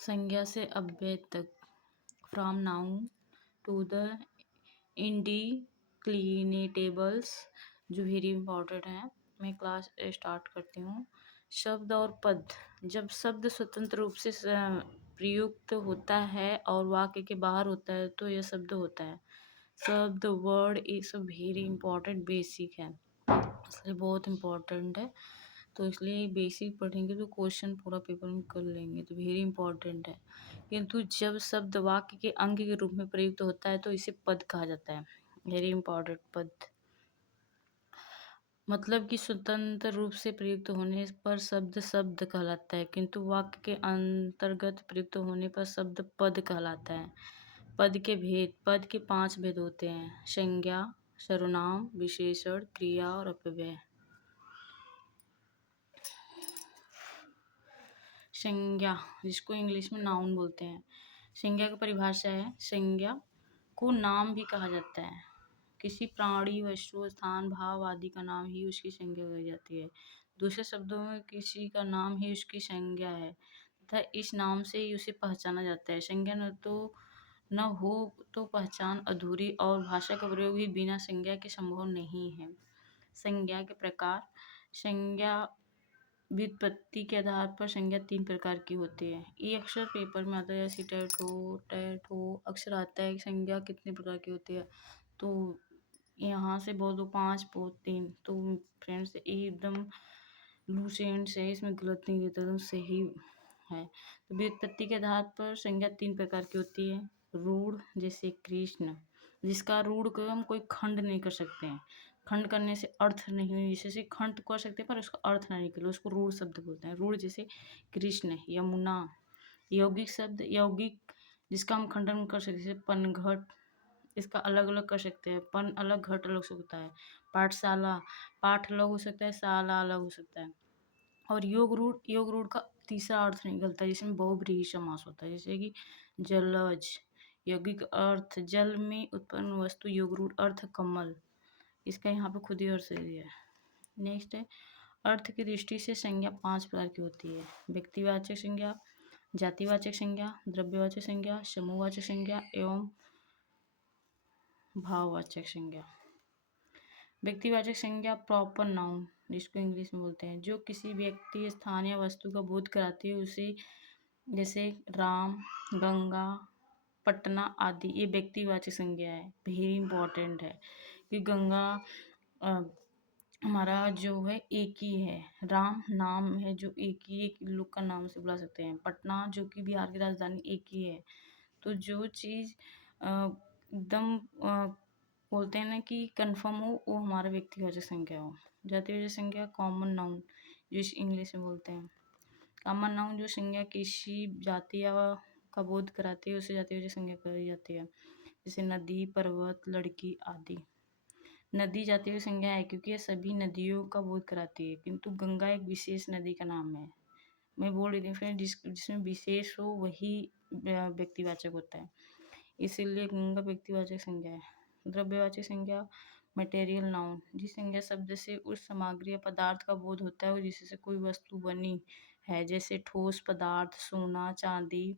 संज्ञा से अव्यय तक, फ्रॉम नाउन टू द इंडिक्लिनेटेबल्स, जो वेरी इंपॉर्टेंट है। मैं क्लास स्टार्ट करती हूँ। शब्द और पद। जब शब्द स्वतंत्र रूप से प्रयुक्त होता है और वाक्य के बाहर होता है तो यह शब्द होता है। शब्द word is very important, basic है, इसलिए बहुत इंपॉर्टेंट है। तो इसलिए बेसिक पढ़ेंगे तो क्वेश्चन पूरा पेपर में कर लेंगे, तो वेरी इंपॉर्टेंट है। किंतु जब शब्द वाक्य के अंग के रूप में प्रयुक्त होता है तो इसे पद कहा जाता है। वेरी इंपॉर्टेंट, पद मतलब कि स्वतंत्र रूप से प्रयुक्त होने पर शब्द शब्द कहलाता है, किंतु वाक्य के अंतर्गत प्रयुक्त होने पर शब्द पद कहलाता है। पद के भेद। पद के 5 भेद होते हैं: संज्ञा, सर्वनाम, विशेषण, क्रिया और अपव्यय। संज्ञा, जिसको इंग्लिश में नाउन बोलते हैं। संज्ञा की परिभाषा है: संज्ञा को नाम भी कहा जाता है। किसी प्राणी, वस्तु, स्थान, भाव आदि का नाम ही उसकी संज्ञा कही जाती है। दूसरे शब्दों में किसी का नाम ही उसकी संज्ञा है तथा इस नाम से ही उसे पहचाना जाता है। संज्ञा न हो तो पहचान अधूरी और भाषा का प्रयोग भी बिना संज्ञा के संभव नहीं है। संज्ञा के प्रकार। संज्ञा व्युत्पत्ति के आधार पर संज्ञा 3 प्रकार की होती है। ये अक्सर पेपर में आता है, जैसे टेट हो अक्सर आता है कि संज्ञा कितने प्रकार की होती है। तो यहाँ से बहुत दो 5 बहुत 3, तो फ्रेंड्स एकदम लूज एंड से, इसमें गलत नहीं देता, एकदम सही है। तो व्युत्पत्ति के आधार पर संज्ञा 3 प्रकार की होती है। रूढ़, जैसे कृष्ण, जिसका रूढ़ को हम कोई खंड नहीं कर सकते हैं, खंड करने से अर्थ नहीं, जैसे खंड कर सकते हैं पर उसका अर्थ ना निकले, उसको रूढ़ शब्द बोलते हैं। रूढ़ जैसे कृष्ण, यमुना। यौगिक शब्द, यौगिक जिसका हम खंडन कर सकते, जैसे पनघट, इसका अलग अलग कर सकते हैं, पन अलग घट अलग से होता है। पाठशाला, पाठ अलग हो सकता है, शाला अलग हो सकता है। और योग रूढ़ का तीसरा अर्थ निकलता है जिसमें बहुब्रीहि समास होता है, जैसे कि जलज। यौगिक अर्थ, जल में उत्पन्न वस्तु। योग रूढ़ अर्थ कमल, इसका यहाँ पे खुद ही अर्थ दिया है। नेक्स्ट है, अर्थ की दृष्टि से संज्ञा 5 प्रकार की होती है: व्यक्तिवाचक संज्ञा, जातिवाचक संज्ञा, द्रव्यवाचक संज्ञा, समूहवाचक संज्ञा एवं भाववाचक संज्ञा। व्यक्तिवाचक संज्ञा प्रॉपर नाउन, जिसको इंग्लिश में बोलते हैं, जो किसी व्यक्ति, स्थान या वस्तु का बोध कराती है उसे, जैसे राम, गंगा, पटना आदि। ये व्यक्तिवाचक संज्ञा है, वेरी इंपॉर्टेंट है कि गंगा हमारा जो है एक ही है, राम नाम है जो एक ही, एक लोग का नाम से बुला सकते हैं, पटना जो कि बिहार की राजधानी एक ही है। तो जो चीज़ एकदम बोलते हैं ना कि कंफर्म हो, वो हमारा व्यक्तिवाचक संज्ञा हो। जातिवाचक संज्ञा कॉमन नाउन, जो इंग्लिश में बोलते हैं। कॉमन नाउन जो संज्ञा किसी जाति या का बोध कराती है उसे जातिवाचक संज्ञा कही जाती है, जैसे नदी, पर्वत, लड़की आदि। नदी जातिवाचक संज्ञा है क्योंकि यह सभी नदियों का बोध कराती है, किंतु गंगा एक विशेष नदी का नाम है। मैं बोल रही थी फ्रेंड, जिसमें विशेष हो वही व्यक्तिवाचक होता है, इसीलिए गंगा व्यक्तिवाचक संज्ञा है। द्रव्यवाचक संज्ञा मटेरियल नाउन, जिस संज्ञा शब्द से उस सामग्री या पदार्थ का बोध होता है जिससे कोई वस्तु बनी है, जैसे ठोस पदार्थ, सोना, चांदी,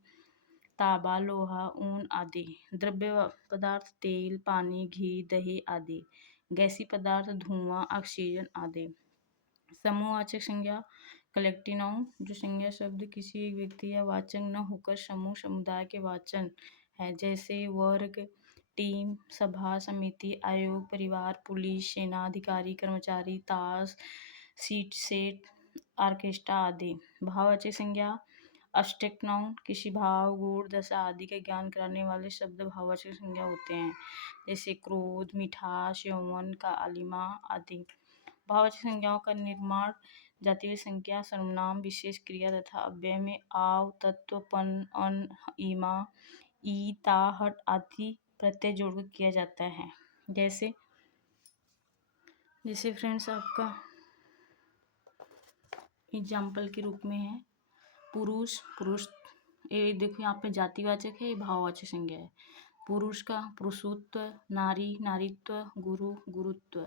तांबा, लोहा, ऊन आदि। द्रव्य पदार्थ तेल, पानी, घी, दही आदि। गैसीय पदार्थ धुआं, ऑक्सीजन आदि। समूहवाचक संज्ञा कलेक्टिव नाउन, जो संज्ञा शब्द किसी एक व्यक्ति या वाचक न होकर समूह, समुदाय के वाचन है, जैसे वर्ग, टीम, सभा, समिति, आयोग, परिवार, पुलिस, सेना, अधिकारी, कर्मचारी, ताश, सीट सेट, ऑर्केस्ट्रा आदि। भाववाचक संज्ञा अब्स्ट्रैक्ट नाउन, किसी भाव, गुण, दशा आदि का ज्ञान कराने वाले शब्द भाववाचक संज्ञा होते हैं, जैसे क्रोध, मिठास, यौवन, कालिमा आदि। भाववाचक संज्ञाओं का निर्माण जातीय संज्ञा, सर्वनाम, विशेष क्रिया तथा अव्यय में आव, तत्व, पन, अन, ईमा, ई, ता, हट आदि प्रत्यय जोड़कर किया जाता है। जैसे फ्रेंड्स आपका एग्जाम्पल के रूप में है पुरुष, ये देखो यहाँ पे जातिवाचक है, ये भाववाचक संज्ञा है। पुरुष का पुरुषत्व, नारी नारीत्व, गुरु गुरुत्व।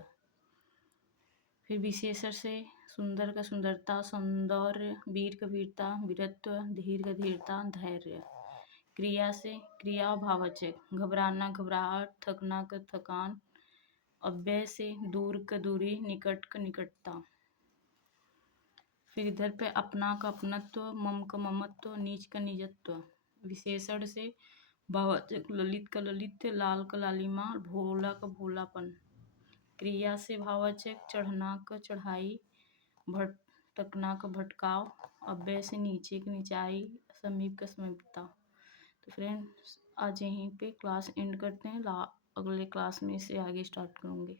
फिर विशेषण से सुंदर का सुंदरता, सौंदर्य, वीर का वीरता, वीरत्व, धीर का धीरता, धैर्य। क्रिया से क्रिया भाववाचक, घबराना घबराहट, थकना का थकान। अव्यय से दूर का दूरी, निकट का निकटता। फिर इधर पे अपना का अपनत्व, मम का ममत्व, नीच का निजत्व। विशेषण से भाववाचक, ललित का ललित्य, लाल का लालिमा, भोला का भोलापन। क्रिया से भाववाचक, चढ़ना का चढ़ाई, भटकना का भटकाव। अव्यय से नीचे की निचाई, समीप का समीपता। तो फ्रेंड्स आज यहीं पे क्लास एंड करते हैं। अगले क्लास में इसे आगे स्टार्ट करूँगी।